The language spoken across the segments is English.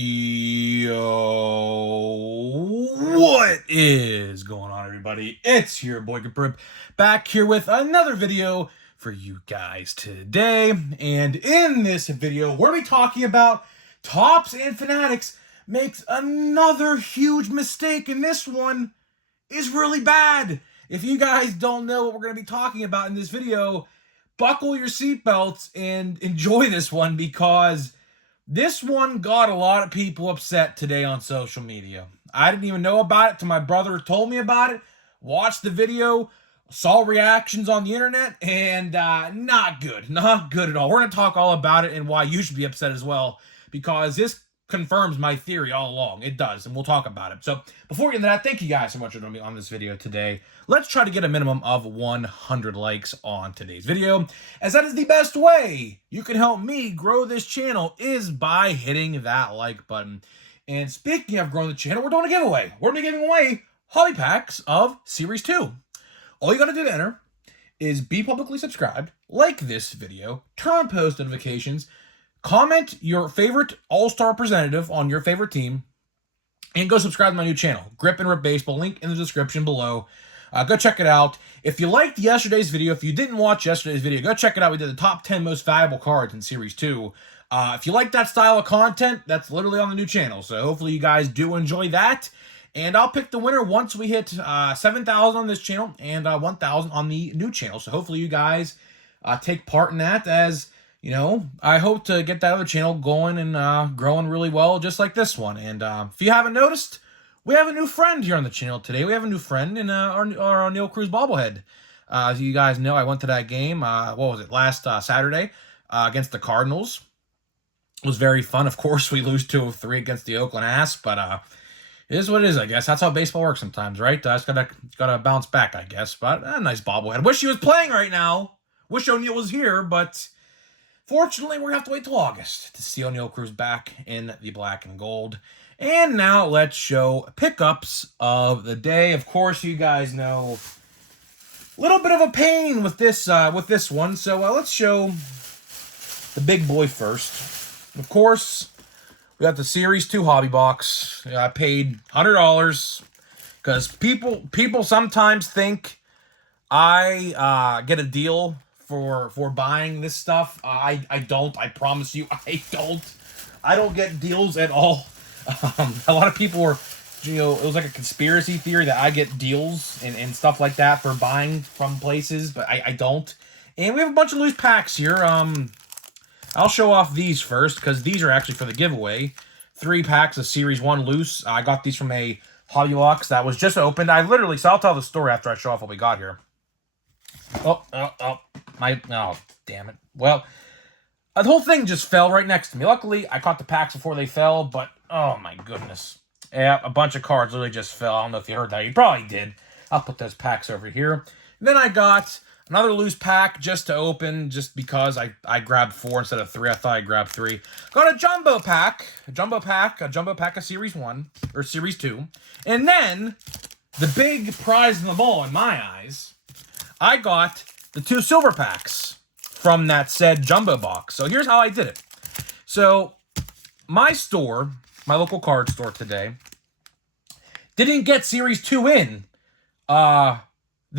Yo, what is going on, everybody? It's your boy Gabrib back here with another video for you guys today. And in this video, we're going to be talking about Topps and Fanatics makes another huge mistake, and this one is really bad. If you guys don't know what we're going to be talking about in this video, buckle your seatbelts and enjoy this one, because this one got a lot of people upset today on social media. I didn't even know about it till my brother told me about it. Watched the video, saw reactions on the internet, and not good. Not good at all. We're going to talk all about it and why you should be upset as well, because this confirms my theory all along. It does, and we'll talk about it. So before we get into that, thank you guys so much for joining me on this video today. Let's try to get a minimum of 100 likes on today's video, as that is the best way you can help me grow this channel, is by hitting that like button. And speaking of growing the channel, we're doing a giveaway. We're going to be giving away hobby packs of Series 2. All you got to do to enter is be publicly subscribed, like this video, turn on post notifications, comment your favorite all-star representative on your favorite team, and go subscribe to my new channel, Grip and Rip Baseball. Link in the description below. Go check it out. If you liked yesterday's video, if you didn't watch yesterday's video, go check it out. We did the top 10 most valuable cards in Series 2. If you like that style of content, that's literally on the new channel. So hopefully you guys do enjoy that. And I'll pick the winner once we hit 7,000 on this channel and 1,000 on the new channel. So hopefully you guys take part in that, as you know, I hope to get that other channel going and growing really well, just like this one. And if you haven't noticed, we have a new friend here on the channel today. We have a new friend in our Neil Cruz bobblehead. As you guys know, I went to that game, what was it, last Saturday against the Cardinals. It was very fun. Of course, we lose 2-3 against the Oakland A's, but it is what it is, I guess. That's how baseball works sometimes, right? Just gotta bounce back, I guess. But a nice bobblehead. Wish he was playing right now. Wish O'Neal was here, but fortunately, we're going to have to wait till August to see O'Neal Cruz back in the black and gold. And now let's show pickups of the day. Of course, you guys know a little bit of a pain with this one. So let's show the big boy first. Of course, we got the Series 2 hobby box. I paid $100 because people sometimes think I get a deal for buying this stuff. I don't. I promise you, I don't. I don't get deals at all. A lot of people were, it was like a conspiracy theory that I get deals and stuff like that for buying from places, but I don't. And we have a bunch of loose packs here. I'll show off these first, because these are actually for the giveaway. 3 packs of Series 1 loose. I got these from a hobby box that was just opened. So I'll tell the story after I show off what we got here. Oh, damn it. Well, the whole thing just fell right next to me. Luckily, I caught the packs before they fell, but oh my goodness. Yeah, a bunch of cards literally just fell. I don't know if you heard that. You probably did. I'll put those packs over here. Then I got another loose pack just to open, just because I grabbed 4 instead of 3. I thought I'd grab 3. Got a jumbo pack. A jumbo pack of Series 1, or Series 2. And then, the big prize in the ball in my eyes, I got the 2 silver packs from that said jumbo box. So here's how I did it. So my store, my local card store today, didn't get Series 2 in the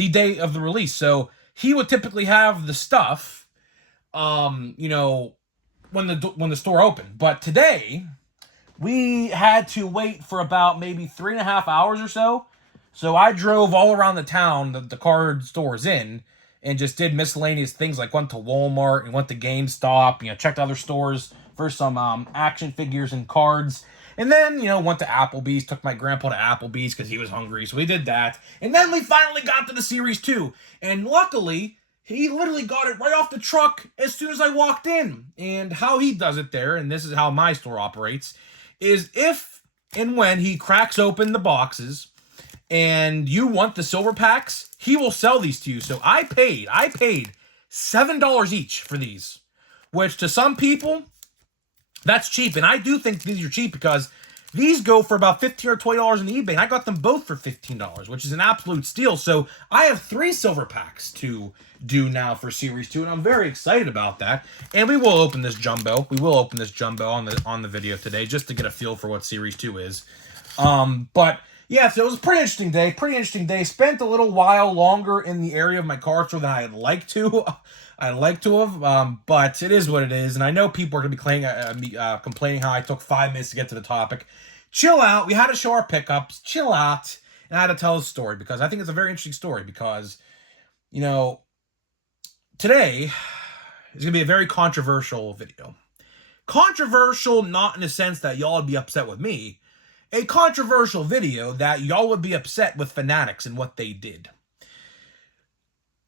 day of the release. So he would typically have the stuff, when the store opened. But today, we had to wait for about maybe 3.5 hours or so. So I drove all around the town that the card store is in and just did miscellaneous things, like went to Walmart and went to GameStop, checked other stores for some action figures and cards. And then, went to Applebee's, took my grandpa to Applebee's because he was hungry, so we did that. And then we finally got to the Series 2. And luckily, he literally got it right off the truck as soon as I walked in. And how he does it there, and this is how my store operates, is if and when he cracks open the boxes and you want the silver packs, he will sell these to you. So I paid $7 each for these, which to some people, that's cheap. And I do think these are cheap because These go for about $15 or $20 on eBay, and I got them both for $15, which is an absolute steal. So I have 3 silver packs to do now for Series 2, and I'm very excited about that. And we will open this jumbo. We will open this jumbo on the video today, just to get a feel for what Series 2 is. But yeah, so it was a pretty interesting day. Pretty interesting day. Spent a little while longer in the area of my card store than I'd like to. I'd like to have, but it is what it is. And I know people are going to be complaining how I took 5 minutes to get to the topic. Chill out. We had to show our pickups. Chill out. And I had to tell a story because I think it's a very interesting story because, you know, today is going to be a very controversial video. Controversial not in the sense that y'all would be upset with me. A controversial video that y'all would be upset with Fanatics and what they did.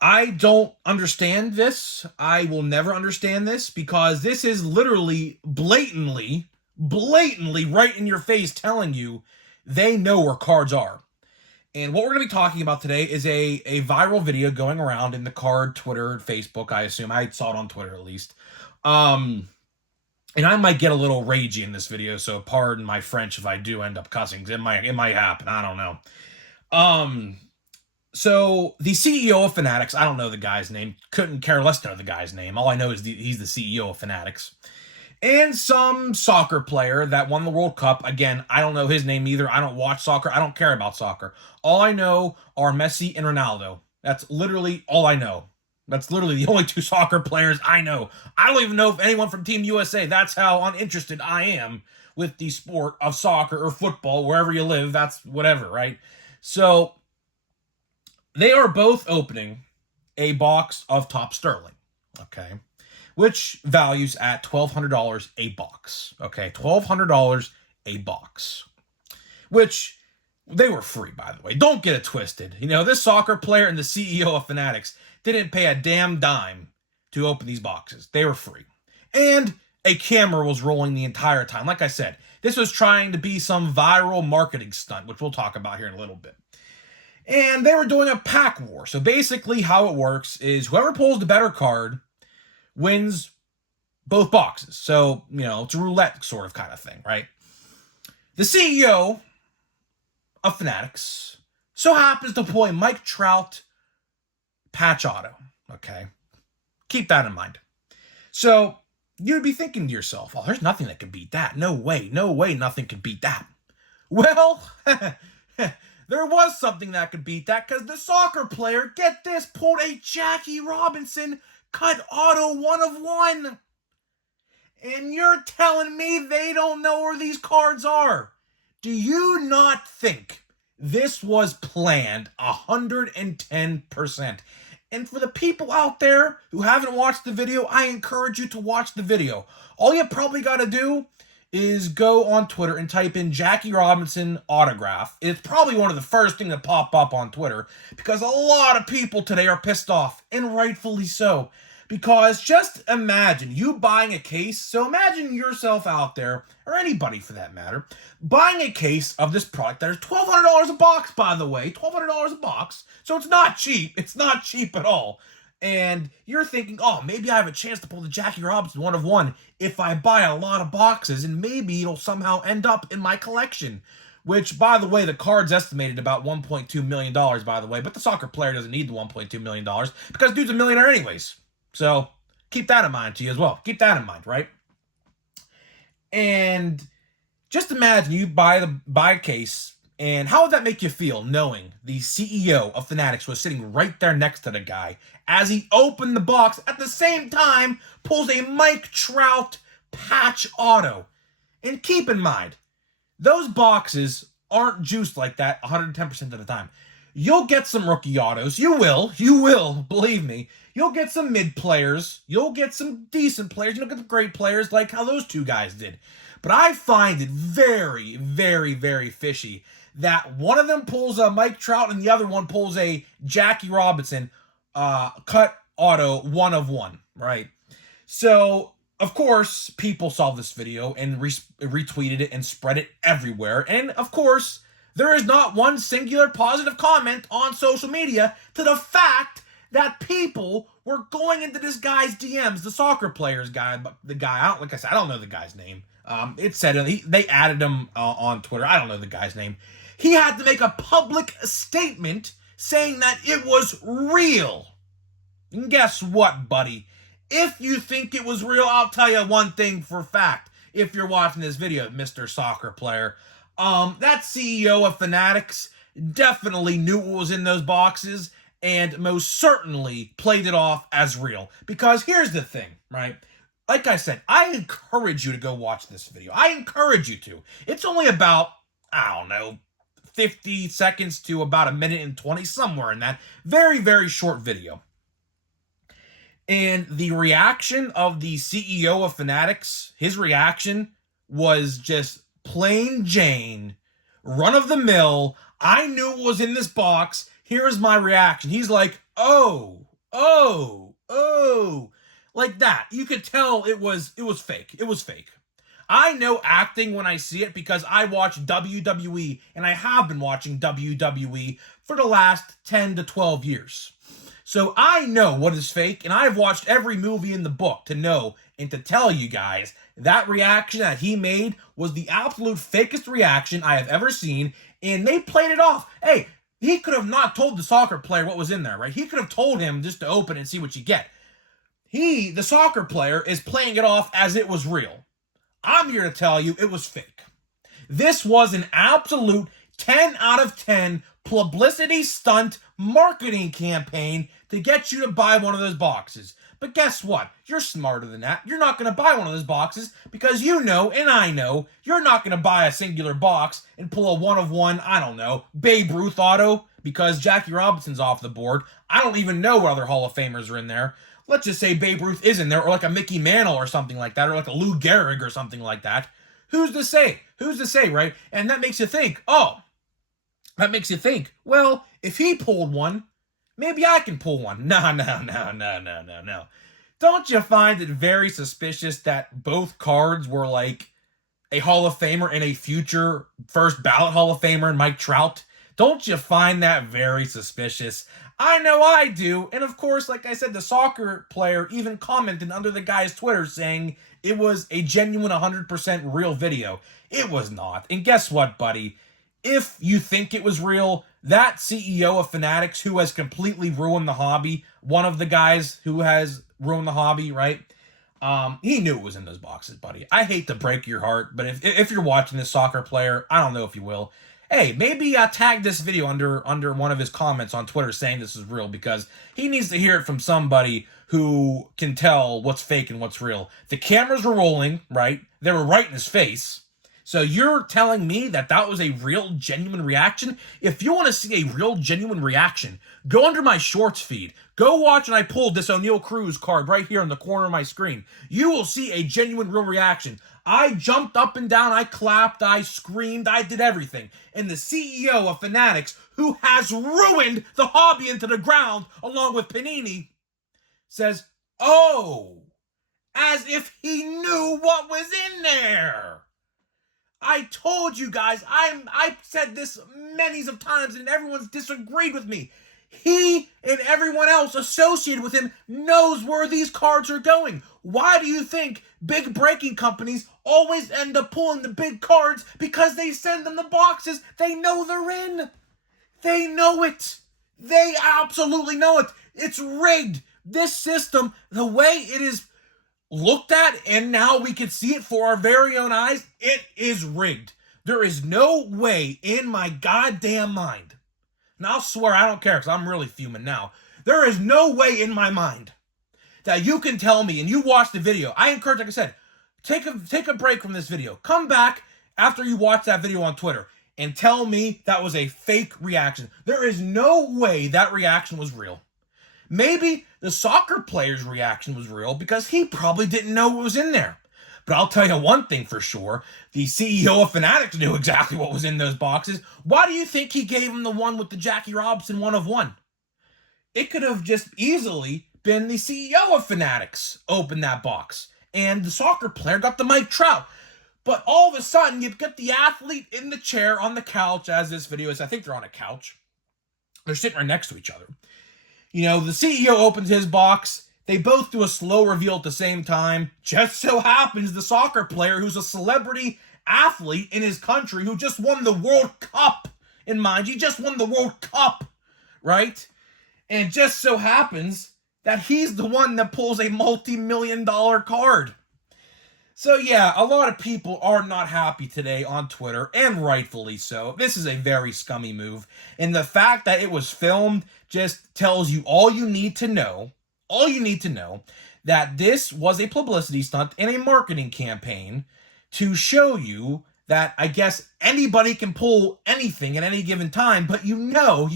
I don't understand this. I will never understand this because this is literally blatantly right in your face telling you they know where cards are. And what we're going to be talking about today is a viral video going around in the card, Twitter, Facebook, I assume. I saw it on Twitter at least. And I might get a little ragey in this video, so pardon my French if I do end up cussing. It might happen. I don't know. So the CEO of Fanatics, I don't know the guy's name. Couldn't care less to know the guy's name. All I know is he's the CEO of Fanatics. And some soccer player that won the World Cup. Again, I don't know his name either. I don't watch soccer. I don't care about soccer. All I know are Messi and Ronaldo. That's literally all I know. That's literally the only 2 soccer players I know. I don't even know if anyone from Team USA. That's how uninterested I am with the sport of soccer or football, wherever you live. That's whatever, right? So they are both opening a box of Top Sterling, okay, which values at $1,200 a box, okay, $1,200 a box, which they were free, by the way. Don't get it twisted. You know, this soccer player and the CEO of Fanatics didn't pay a damn dime to open these boxes. They were free. And a camera was rolling the entire time. Like I said, this was trying to be some viral marketing stunt, which we'll talk about here in a little bit. And they were doing a pack war. So basically how it works is whoever pulls the better card wins both boxes. So, you know, it's a roulette sort of kind of thing, right? The CEO of Fanatics so happens to pull a Mike Trout patch auto, okay? Keep that in mind. So you'd be thinking to yourself, oh, there's nothing that can beat that. No way nothing can beat that. Well, there was something that could beat that because the soccer player, get this, pulled a Jackie Robinson cut auto 1 of 1. And you're telling me they don't know where these cards are. Do you not think this was planned 110%? And for the people out there who haven't watched the video, I encourage you to watch the video. All you probably got to do is go on Twitter and type in Jackie Robinson autograph. It's probably one of the first things that pop up on Twitter because a lot of people today are pissed off, and rightfully so. Because just imagine you buying a case. So imagine yourself out there, or anybody for that matter, buying a case of this product that is $1,200 a box, by the way. $1,200 a box. So it's not cheap. It's not cheap at all. And you're thinking, oh, maybe I have a chance to pull the Jackie Robinson 1 of 1 if I buy a lot of boxes, and maybe it'll somehow end up in my collection. Which, by the way, the card's estimated about $1.2 million, by the way. But the soccer player doesn't need the $1.2 million because dude's a millionaire anyways. So keep that in mind to you as well. Keep that in mind, right? And just imagine you buy a case, and how would that make you feel knowing the CEO of Fanatics was sitting right there next to the guy as he opened the box at the same time, pulls a Mike Trout patch auto. And keep in mind, those boxes aren't juiced like that 110% of the time. You'll get some rookie autos. You will, believe me. You'll get some mid players. You'll get some decent players. You'll get the great players like how those 2 guys did. But I find it very, very, very fishy that one of them pulls a Mike Trout and the other one pulls a Jackie Robinson cut auto 1 of 1, right? So, of course, people saw this video and retweeted it and spread it everywhere. And, of course, there is not one singular positive comment on social media to the fact that people were going into this guy's DMs, the soccer player's guy, like I said, I don't know the guy's name. It said they added him on Twitter. I don't know the guy's name. He had to make a public statement saying that it was real. And guess what, buddy? If you think it was real, I'll tell you one thing for a fact. If you're watching this video, Mr. Soccer Player, that CEO of Fanatics definitely knew what was in those boxes and most certainly played it off as real. Because here's the thing, right? Like I said, I encourage you to go watch this video. I encourage you to. It's only about, I don't know, 50 seconds to about a minute and 20, somewhere in that. Very, very short video. And the reaction of the CEO of Fanatics, his reaction was just plain Jane, run-of-the-mill. I knew what was in this box. Here is my reaction. He's like, oh, like that. You could tell it was fake. It was fake. I know acting when I see it because I watch WWE, and I have been watching WWE for the last 10 to 12 years. So I know what is fake, and I've watched every movie in the book to know and to tell you guys that reaction that he made was the absolute fakest reaction I have ever seen, and they played it off. Hey, he could have not told the soccer player what was in there, right? He could have told him just to open and see what you get. He, the soccer player, is playing it off as it was real. I'm here to tell you it was fake. This was an absolute 10 out of 10 publicity stunt marketing campaign to get you to buy one of those boxes. But guess what? You're smarter than that. You're not going to buy one of those boxes because you know, and I know, you're not going to buy a singular box and pull a one-of-one, I don't know, Babe Ruth auto because Jackie Robinson's off the board. I don't even know what other Hall of Famers are in there. Let's just say Babe Ruth is in there, or like a Mickey Mantle or something like that, or like a Lou Gehrig or something like that. Who's to say? Who's to say, right? And that makes you think, well, if he pulled one, maybe I can pull one. No. Don't you find it very suspicious that both cards were like a Hall of Famer and a future first ballot Hall of Famer in Mike Trout? Don't you find that very suspicious? I know I do. And of course, like I said, the soccer player even commented under the guy's Twitter saying it was a genuine 100% real video. It was not. And guess what, buddy? If you think it was real, that CEO of Fanatics who has completely ruined the hobby, one of the guys who has ruined the hobby, right? He knew it was in those boxes, buddy. I hate to break your heart, but if you're watching this soccer player, I don't know if you will. Hey, maybe tag this video under one of his comments on Twitter saying this is real because he needs to hear it from somebody who can tell what's fake and what's real. The cameras were rolling, right? They were right in his face. So you're telling me that that was a real, genuine reaction? If you want to see a real, genuine reaction, go under my shorts feed. Go watch, and I pulled this O'Neal Cruz card right here in the corner of my screen. You will see a genuine, real reaction. I jumped up and down, I clapped, I screamed, I did everything. And the CEO of Fanatics, who has ruined the hobby into the ground, along with Panini, says, oh, as if he knew what was in there. I told you guys, I've said this many of times and everyone's disagreed with me. He and everyone else associated with him knows where these cards are going. Why do you think big breaking companies always end up pulling the big cards? Because they send them the boxes they know they're in. They know it. They absolutely know it. It's rigged. This system, the way it is looked at, and now we can see it for our very own eyes, it is rigged. There is no way in my goddamn mind, and I'll swear I don't care because I'm really fuming now, there is no way in my mind that you can tell me, and you watch the video, I encourage, like I said, take a break from this video. Come back after you watch that video on Twitter and tell me that was a fake reaction. There is no way that reaction was real. Maybe the soccer player's reaction was real because he probably didn't know what was in there. But I'll tell you one thing for sure. The CEO of Fanatics knew exactly what was in those boxes. Why do you think he gave him the one with the Jackie Robinson one-of-one? It could have just easily been the CEO of Fanatics opened that box. And the soccer player got the Mike Trout. But all of a sudden, you've got the athlete in the chair on the couch, as this video is. I think they're on a couch. They're sitting right next to each other. You know, the CEO opens his box. They both do a slow reveal at the same time. Just so happens the soccer player who's a celebrity athlete in his country who just won the World Cup, in mind, he just won the World Cup, right? And just so happens that he's the one that pulls a multi-million-dollar card. So yeah, a lot of people are not happy today on Twitter, and rightfully so. This is a very scummy move, and the fact that it was filmed just tells you all you need to know, that this was a publicity stunt and a marketing campaign to show you that I guess anybody can pull anything at any given time, but you know,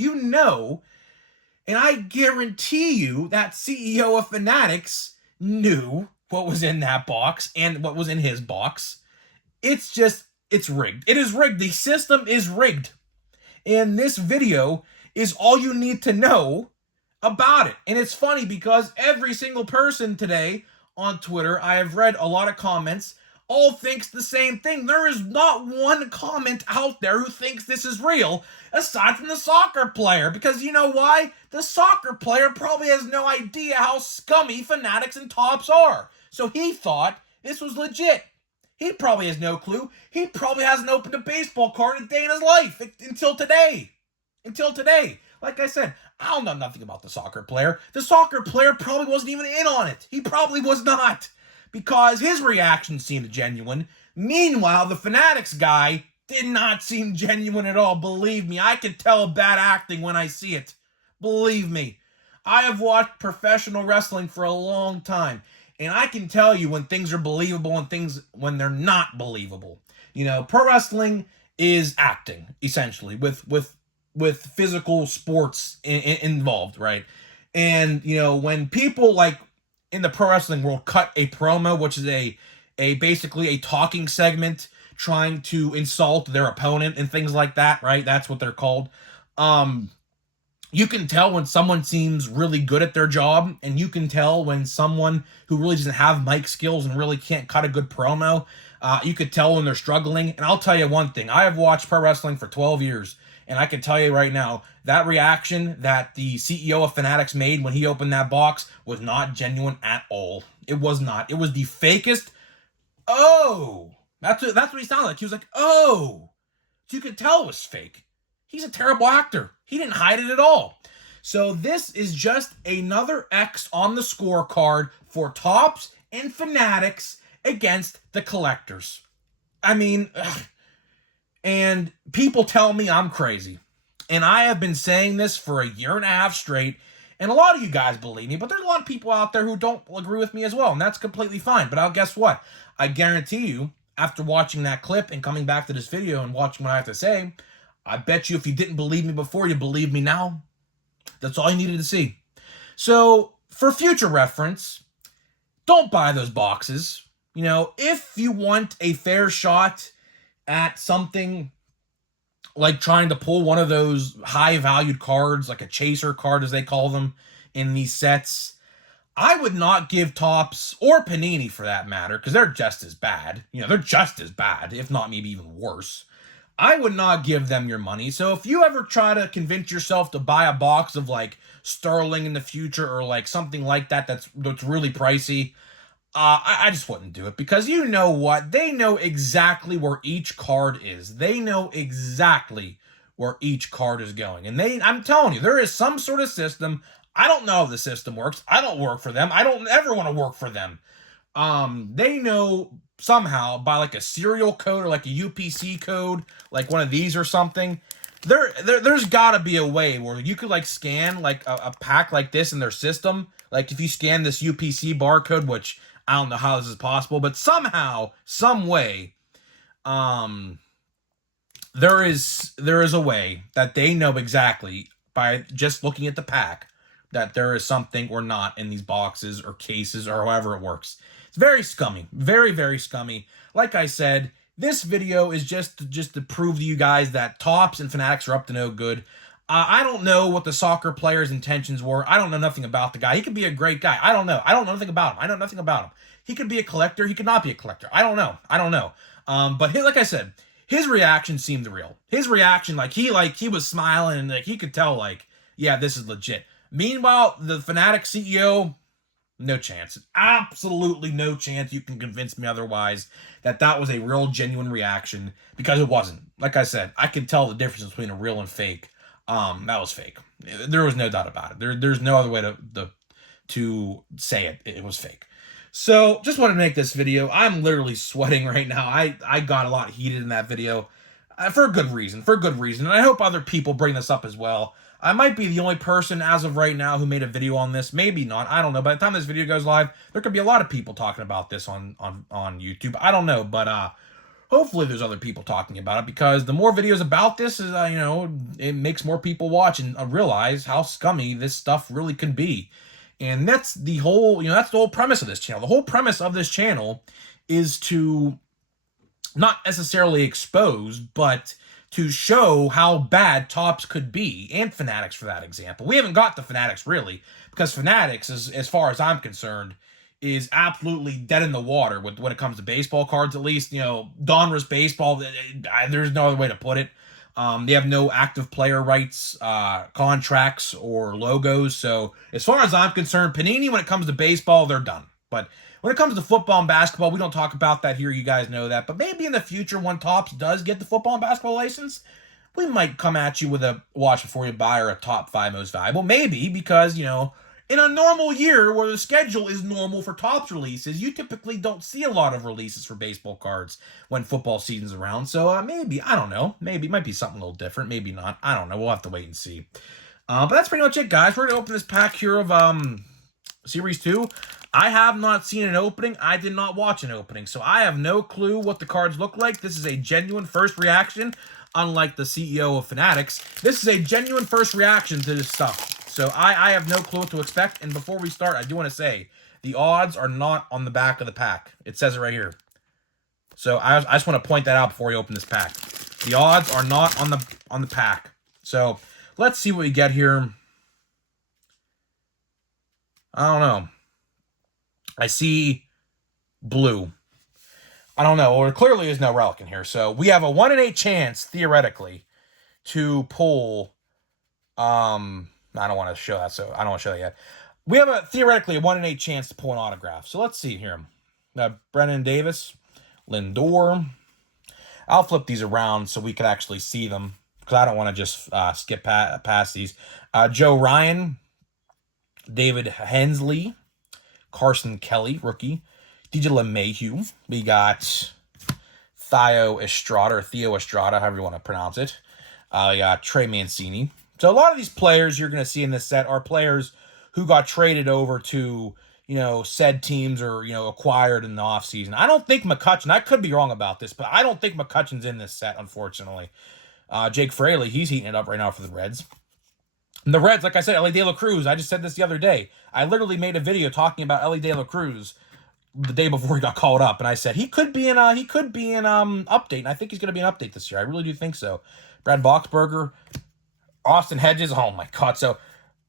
and I guarantee you that CEO of Fanatics knew what was in that box and what was in his box. It's rigged. It is rigged. The system is rigged. And this video is all you need to know about it. And it's funny because every single person today on Twitter, I have read a lot of comments, all thinks the same thing. There is not one comment out there who thinks this is real, aside from the soccer player. Because you know why? The soccer player probably has no idea how scummy Fanatics and Topps are. So he thought this was legit. He probably has no clue. He probably hasn't opened a baseball card a day in his life until today. Like I said, I don't know nothing about the soccer player. The soccer player probably wasn't even in on it. He probably was not, because his reaction seemed genuine. Meanwhile, the Fanatics guy did not seem genuine at all. Believe me, I can tell bad acting when I see it. Believe me. I have watched professional wrestling for a long time, and I can tell you when things are believable and things when they're not believable. You know, pro wrestling is acting, essentially, with physical sports involved, right? And, you know, when people like in the pro wrestling world cut a promo, which is a basically a talking segment trying to insult their opponent and things like that, right? That's what they're called. You can tell when someone seems really good at their job, and you can tell when someone who really doesn't have mic skills and really can't cut a good promo. You could tell when they're struggling. And I'll tell you one thing. I have watched pro wrestling for 12 years, and I can tell you right now, that reaction that the CEO of Fanatics made when he opened that box was not genuine at all. It was not. It was the fakest. Oh, that's what he sounded like. He was like, oh. You could tell it was fake. He's a terrible actor. He didn't hide it at all. So this is just another X on the scorecard for Topps and Fanatics against the collectors. I mean, and people tell me I'm crazy. And I have been saying this for a year and a half straight, and a lot of you guys believe me, but there's a lot of people out there who don't agree with me as well, and that's completely fine. But guess what? I guarantee you, after watching that clip and coming back to this video and watching what I have to say, I bet you if you didn't believe me before, you believe me now. That's all you needed to see. So, for future reference, don't buy those boxes. You know, if you want a fair shot at something like trying to pull one of those high-valued cards, like a chaser card as they call them in these sets, I would not give Topps, or Panini for that matter, because they're just as bad. You know, they're just as bad, if not maybe even worse. I would not give them your money. So if you ever try to convince yourself to buy a box of like Sterling in the future or like something like that that's really pricey, I just wouldn't do it, because you know what? They know exactly where each card is. They know exactly where each card is going. And I'm telling you, there is some sort of system. I don't know how the system works. I don't work for them. I don't ever want to work for them. They know somehow by like a serial code or like a UPC code, like one of these or something. There's gotta be a way where you could like scan like a pack like this in their system. Like if you scan this UPC barcode, which I don't know how this is possible, but somehow, some way, there is a way that they know exactly by just looking at the pack that there is something or not in these boxes or cases or however it works. It's very scummy. Very, very scummy. Like I said, this video is just to prove to you guys that Topps and Fanatics are up to no good. I don't know what the soccer player's intentions were. I don't know nothing about the guy. He could be a great guy. I don't know. I don't know nothing about him. I know nothing about him. He could be a collector. He could not be a collector. I don't know. But like I said, his reaction seemed real. His reaction, he was smiling and like he could tell, like, yeah, this is legit. Meanwhile, the Fanatics CEO, No chance. Absolutely no chance you can convince me otherwise that that was a real, genuine reaction, because it wasn't. Like I said, I could tell the difference between a real and fake. That was fake. There was no doubt about it. There's no other way to say it. It was fake. So just wanted to make this video. I'm literally sweating right now. I got a lot heated in that video, for a good reason. For a good reason. And I hope other people bring this up as well. I might be the only person as of right now who made a video on this. Maybe not. I don't know. By the time this video goes live, there could be a lot of people talking about this on YouTube. I don't know, but hopefully there's other people talking about it, because the more videos about this is, it makes more people watch and realize how scummy this stuff really can be. And that's the whole, that's the whole premise of this channel. The whole premise of this channel is to not necessarily expose, but to show how bad Topps could be, and Fanatics for that example. We haven't got the Fanatics really, because Fanatics, as far as I'm concerned, is absolutely dead in the water when it comes to baseball cards, at least. Donruss baseball, there's no other way to put it. They have no active player rights, contracts, or logos. So as far as I'm concerned, Panini, when it comes to baseball, they're done. But when it comes to football and basketball, we don't talk about that here. You guys know that. But maybe in the future, when Topps does get the football and basketball license, we might come at you with a watch before you buy or a top 5 most valuable. Maybe, because, in a normal year where the schedule is normal for Topps releases, you typically don't see a lot of releases for baseball cards when football season's around. So maybe, I don't know. Maybe it might be something a little different. Maybe not. I don't know. We'll have to wait and see. But that's pretty much it, guys. We're going to open this pack here of Series 2. I have not seen an opening. I did not watch an opening, so I have no clue what the cards look like. This is a genuine first reaction, unlike the CEO of Fanatics. This is a genuine first reaction to this stuff, so I have no clue what to expect. And before we start, I do want to say, the odds are not on the back of the pack. It says it right here. So I just want to point that out before we open this pack. The odds are not on the pack. So let's see what we get here. I don't know. I see blue. I don't know. Well, there clearly is no relic in here. So we have a 1 in 8 chance, theoretically, to pull. I don't want to show that, so I don't want to show that yet. We have theoretically a 1 in 8 chance to pull an autograph. So let's see here. Brennan Davis, Lindor. I'll flip these around so we can actually see them, because I don't want to just skip past these. Joe Ryan, David Hensley, Carson Kelly, rookie. DJ LeMahieu. We got Theo Estrada, however you want to pronounce it. We got Trey Mancini. So a lot of these players you're going to see in this set are players who got traded over to, said teams, or, acquired in the offseason. I don't think McCutchen, I could be wrong about this, but I don't think McCutchen's in this set, unfortunately. Jake Fraley, he's heating it up right now for the Reds. And the Reds, like I said, Elly De La Cruz, I just said this the other day. I literally made a video talking about Elly De La Cruz the day before he got called up, and I said he could be an update, and I think he's going to be an update this year. I really do think so. Brad Boxberger, Austin Hedges. Oh my God! So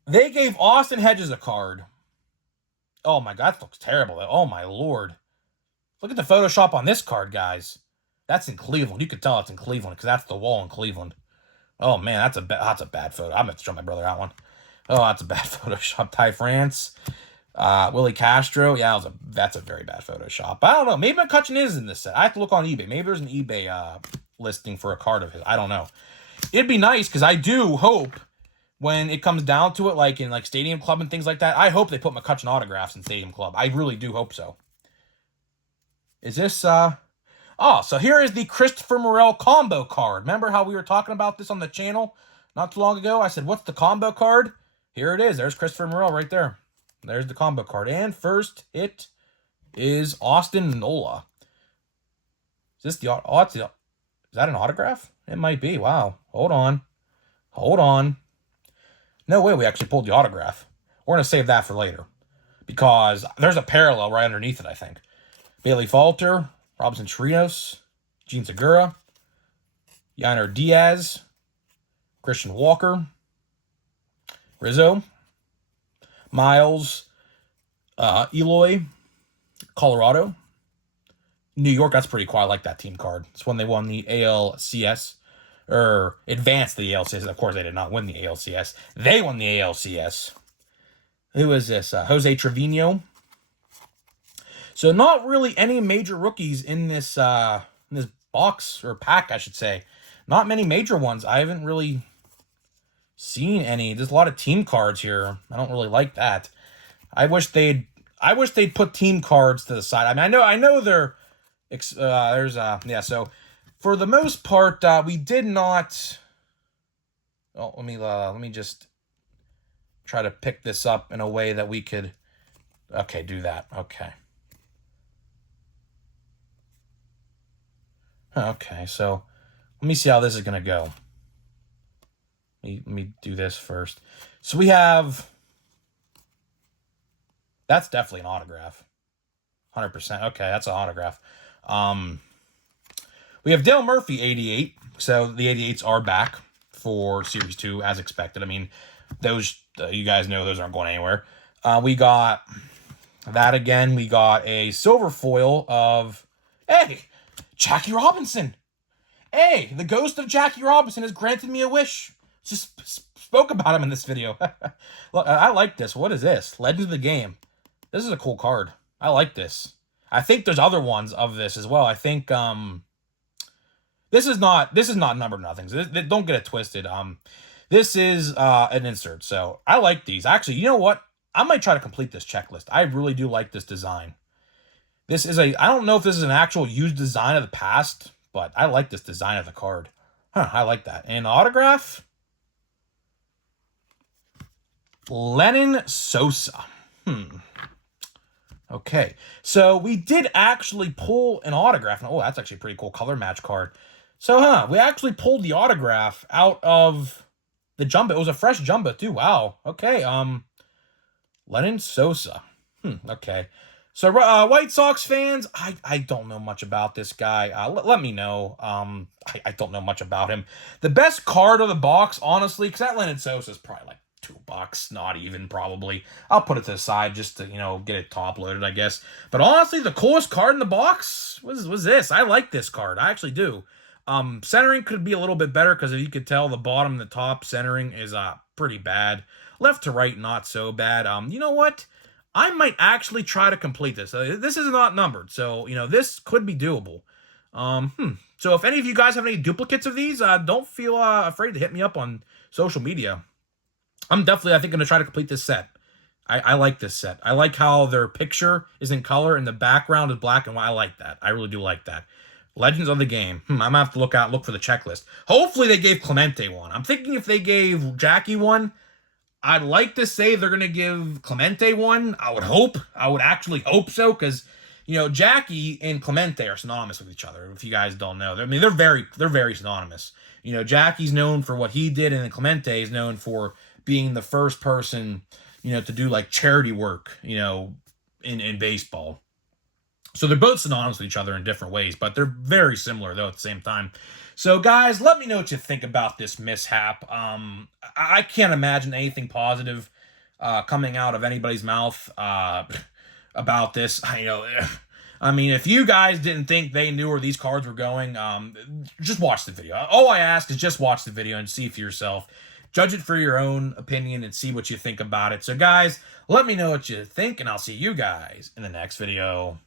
they gave Austin Hedges a card. Oh my God, that looks terrible. Oh my Lord! Look at the Photoshop on this card, guys. That's in Cleveland. You could tell it's in Cleveland because that's the wall in Cleveland. Oh man, that's a bad photo. I'm gonna show my brother that one. Oh, that's a bad Photoshop. Ty France, Willie Castro. Yeah, that's a very bad Photoshop. I don't know. Maybe McCutchen is in this set. I have to look on eBay. Maybe there's an eBay listing for a card of his. I don't know. It'd be nice, because I do hope when it comes down to it, like in Stadium Club and things like that, I hope they put McCutchen autographs in Stadium Club. I really do hope so. Is this Oh, so here is the Christopher Morel combo card. Remember how we were talking about this on the channel not too long ago? I said, what's the combo card? Here it is. There's Christopher Morel right there. There's the combo card. And first hit is Austin Nola. Is this is that an autograph? It might be. Wow. Hold on. No way we actually pulled the autograph. We're going to save that for later, because there's a parallel right underneath it, I think. Bailey Falter, Robinson Chirinos, Gene Segura, Yainer Diaz, Christian Walker, Rizzo, Miles, Eloy, Colorado, New York. That's pretty cool. I like that team card. It's when they won the ALCS, or advanced the ALCS. Of course, they did not win the ALCS. They won the ALCS. Who is this? Jose Trevino, So not really any major rookies in this box, or pack, I should say. Not many major ones. I haven't really seen any. There's a lot of team cards here. I don't really like that. I wish they'd put team cards to the side. I mean, I know yeah. So for the most part, we did not. Oh, let me just try to pick this up in a way that we could. Okay, do that. Okay. Okay, so let me see how this is gonna go. Let me do this first. So we have. That's definitely an autograph. 100%. Okay, that's an autograph. We have Dale Murphy, 88. So the 88s are back for Series 2, as expected. I mean, those, you guys know those aren't going anywhere. We got that again. We got a silver foil of, hey, Jackie Robinson. Hey, the ghost of Jackie Robinson has granted me a wish. Just spoke about him in this video. Look, I like this. What is this? Legend of the Game. This is a cool card. I like this. I think there's other ones of this as well. I think this is not numbered nothings. Don't get it twisted. This is an insert. So I like these. Actually, you know what? I might try to complete this checklist. I really do like this design. This is I don't know if this is an actual used design of the past, but I like this design of the card. Huh, I like that. And autograph? Lennon Sosa. Okay, so we did actually pull an autograph. Oh, that's actually a pretty cool color match card. So, we actually pulled the autograph out of the jumbo. It was a fresh jumbo, too. Wow. Okay, Lennon Sosa. Okay. So, White Sox fans, I don't know much about this guy. Let me know. I don't know much about him. The best card of the box, honestly, because that Lennon Sosa is probably like $2, not even, probably. I'll put it to the side just to, get it top loaded, I guess. But honestly, the coolest card in the box was this. I like this card. I actually do. Centering could be a little bit better because, if you could tell, the bottom and the top centering is pretty bad. Left to right, not so bad. You know what? I might actually try to complete this. This is not numbered, so this could be doable. So if any of you guys have any duplicates of these, don't feel afraid to hit me up on social media. I'm definitely, I think, going to try to complete this set. I like this set. I like how their picture is in color and the background is black and white. I like that. I really do like that. Legends of the Game. I'm going to have to look for the checklist. Hopefully they gave Clemente one. I'm thinking if they gave Jackie one, I'd like to say they're going to give Clemente one. I would actually hope so, because, Jackie and Clemente are synonymous with each other, if you guys don't know. I mean, they're very synonymous. Jackie's known for what he did, and then Clemente is known for being the first person, to do like charity work, in baseball. So they're both synonymous with each other in different ways, but they're very similar, though, at the same time. So, guys, let me know what you think about this mishap. I can't imagine anything positive coming out of anybody's mouth about this. I mean, if you guys didn't think they knew where these cards were going, just watch the video. All I ask is just watch the video and see for yourself. Judge it for your own opinion and see what you think about it. So, guys, let me know what you think, and I'll see you guys in the next video.